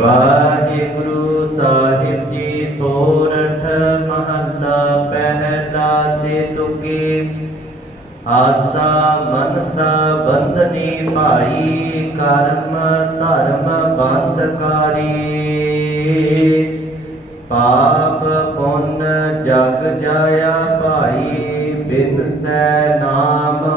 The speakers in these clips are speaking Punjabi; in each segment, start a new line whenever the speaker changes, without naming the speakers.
ਵਾਹਿਗੁਰੂ ਸਾਹਿਬ ਜੀ, ਸੋਰਠ ਮਹੱਲਾ ਪਹਿਲਾ ਤੇ ਤੁਕੇ, ਆਸਾ ਮਨਸਾ ਬੰਧਨੀ ਭਾਈ, ਕਰਮ ਧਰਮ ਬੰਧਕਾਰੀ। ਪਾਪ ਪੁੰਨ ਜਗ ਜਾਇਆ ਭਾਈ ਬਿਨ ਸੈ ਨਾਮ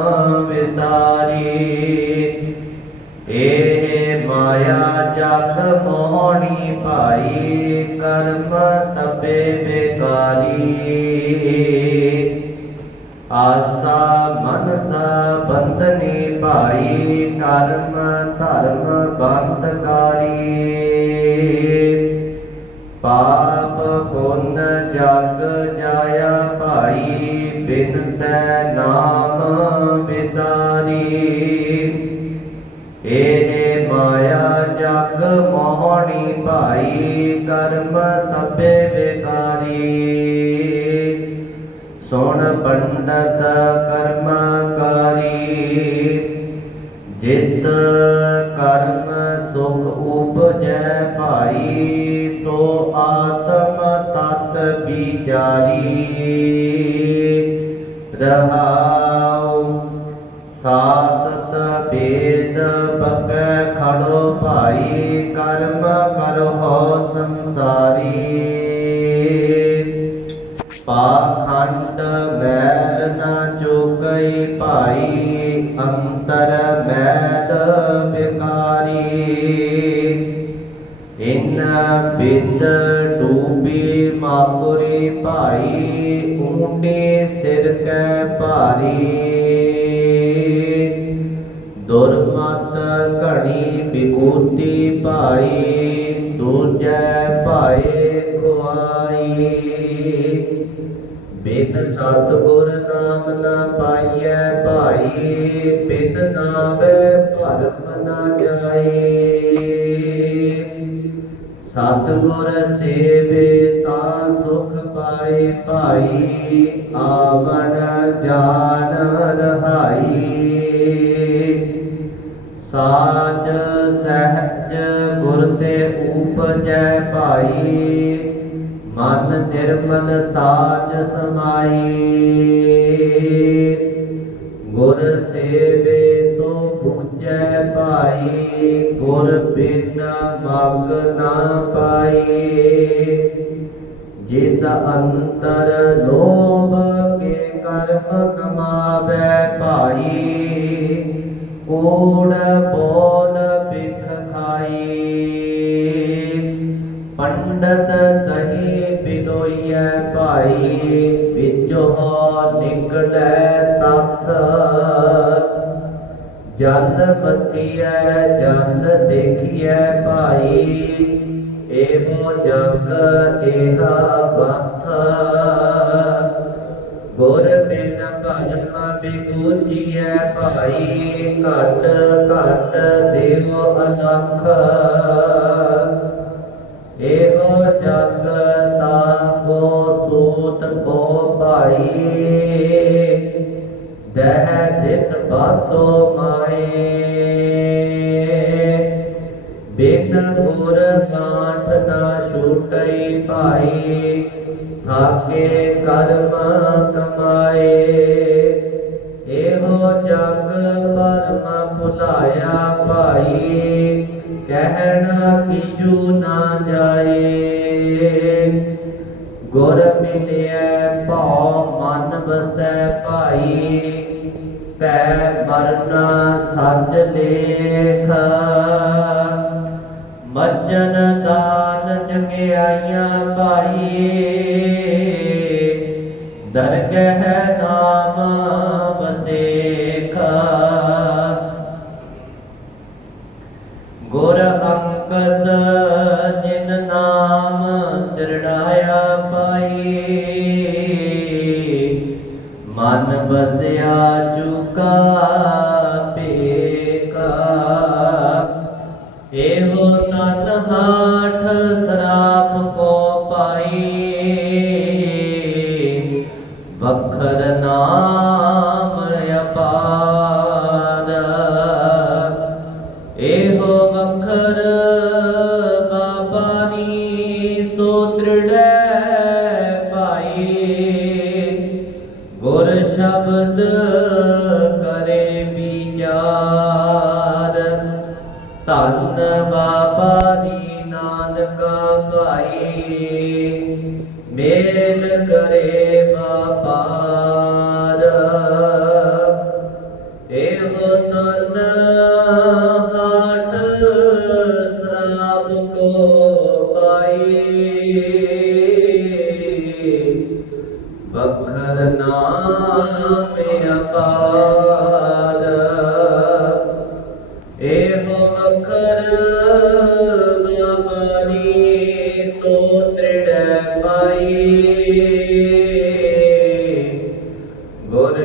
ਆਸਾ ਮਨਸਾ ਬੰਧਨੀ ਭਾਈ, ਕਰਮ ਧਰਮ ਬੰਧਕਾਰੀ। ਪਾਪ ਪੁੰਨ ਜਗ ਜਾਇਆ ਭਾਈ, ਬਿਨ ਸੈ ਨਾਮ ਵਿਸਾਰੀ। ਇਹ ਮਾਇਆ ਜਗ ਮੋਹਣੀ ਭਾਈ, ਕਰਮ ਸਭੇ ਸਾਸਤ ਬੇਦ ਬਕੈ ਖੜੋ ਭਾਈ, ਕਰਮ ਕਰੋ ਸੰਸਾਰੀ। ਪਾਖੰਡ ਮੈਲ ਨ ਚੁਕਈ ਭਾਈ, ਅੰਤਰ ਮੈਲ ਵਿਕਾਰੀ। ਇਨ ਬਿਦ ਡੂਬੀ ਮਾਕੁਰੀ ਭਾਈ, ਊਂਡੇ ਸਿਰ ਕੈ ਭਾਰੀ। ਘੜੀ ਬਿਗੂਤੀ ਭਾਈ, ਦੂਜੈ ਭਾਏ ਖੁਆਈ। ਬਿਨ ਸਤਿਗੁਰ ਨਾਮ ਨਾ ਪਾਈਐ ਭਾਈ, ਬਿਨ ਨਾਵੇ ਭਰਮ ਨਾ ਜਾਏ। ਸਤਿਗੁਰ ਸੇਵੇ ਤਾਂ ਸੁਖ ਪਾਏ ਭਾਈ, ਆਵਣ ਜਾਣ ਰਹਾਈ ਸਾਚ ਸਹਿਜ ਗੁਰ ਤੇ ਉਪਜੈ ਭਾਈ, ਮਨ ਨਿਰਮਲ ਸਾਚ ਸਮਾਈ। ਗੁਰ ਸੇਵੇ ਸੋ ਬੁਝੈ ਭਾਈ, ਗੁਰ ਬਿਨ ਮਗ ਨਾ ਪਾਈ। ਜਿਸ ਅੰਤਰ ਲੋ ਕੂੜ ਬੋਲ ਬਿਖ ਖਾਈ ਪੰਡਤ ਕਹੀ ਬਿਲੋਈਐ ਭਾਈ ਵਿੱਚੋਂ ਨਿਕਲੈ ਤਥ ਜਲ ਬਤੀਐ ਜਲ ਦੇਖੀਐ ਘਟ ਘਟ ਦੇਵ ਅਲਖ ਇਹੋ ਜਗ ਤਾਕੋ ਸੂਤ ਕੋ ਭਾਈ। ਦਹਿ ਦਿਸ ਬਾਤੋ ਮਾਏ। ਬਿਨ ਗੁਰ ਗਾਂਠ ਨਾ ਛੂਟਈ ਭਾਈ। ਥਾਕੇ ਕਰਮ ਗੁਰ ਭਉ ਮਨ ਬਸੈ ਭਾਈ ਪੈ ਮਰਨਾ ਸੱਚ ਲੇਖ। ਮੱਜਨ ਦਾਨ ਚੰਗਿਆਈਆਂ ਭਾਈ ਦਰਗਹਿ ਨਾਮ ਵਖਰ ਨਾਮ ਅਪਾਰ। ਇਹੋ ਵਖਰ ਬਾਬਾਨੀ ਸੋ ਭਾਈ ਗੁਰ ਸ਼ਬਦ ਕਰੇ ਵਿਚਾਰ। ਧੰਨ ਬਾਬਾ ਦੀ ਨਾਨਕਾ ਭਾਈ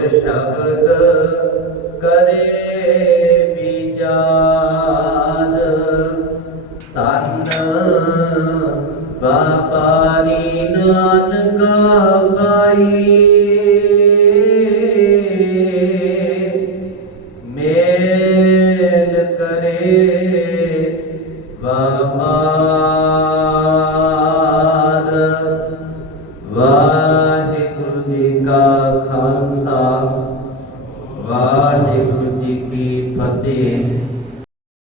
ਸ਼ਬਦ ਕਰੇ ਵਿਚਾਰ ਤਨ ਬਾਪਾਰੀ ਨਾਨਕਾ ਪਾਈ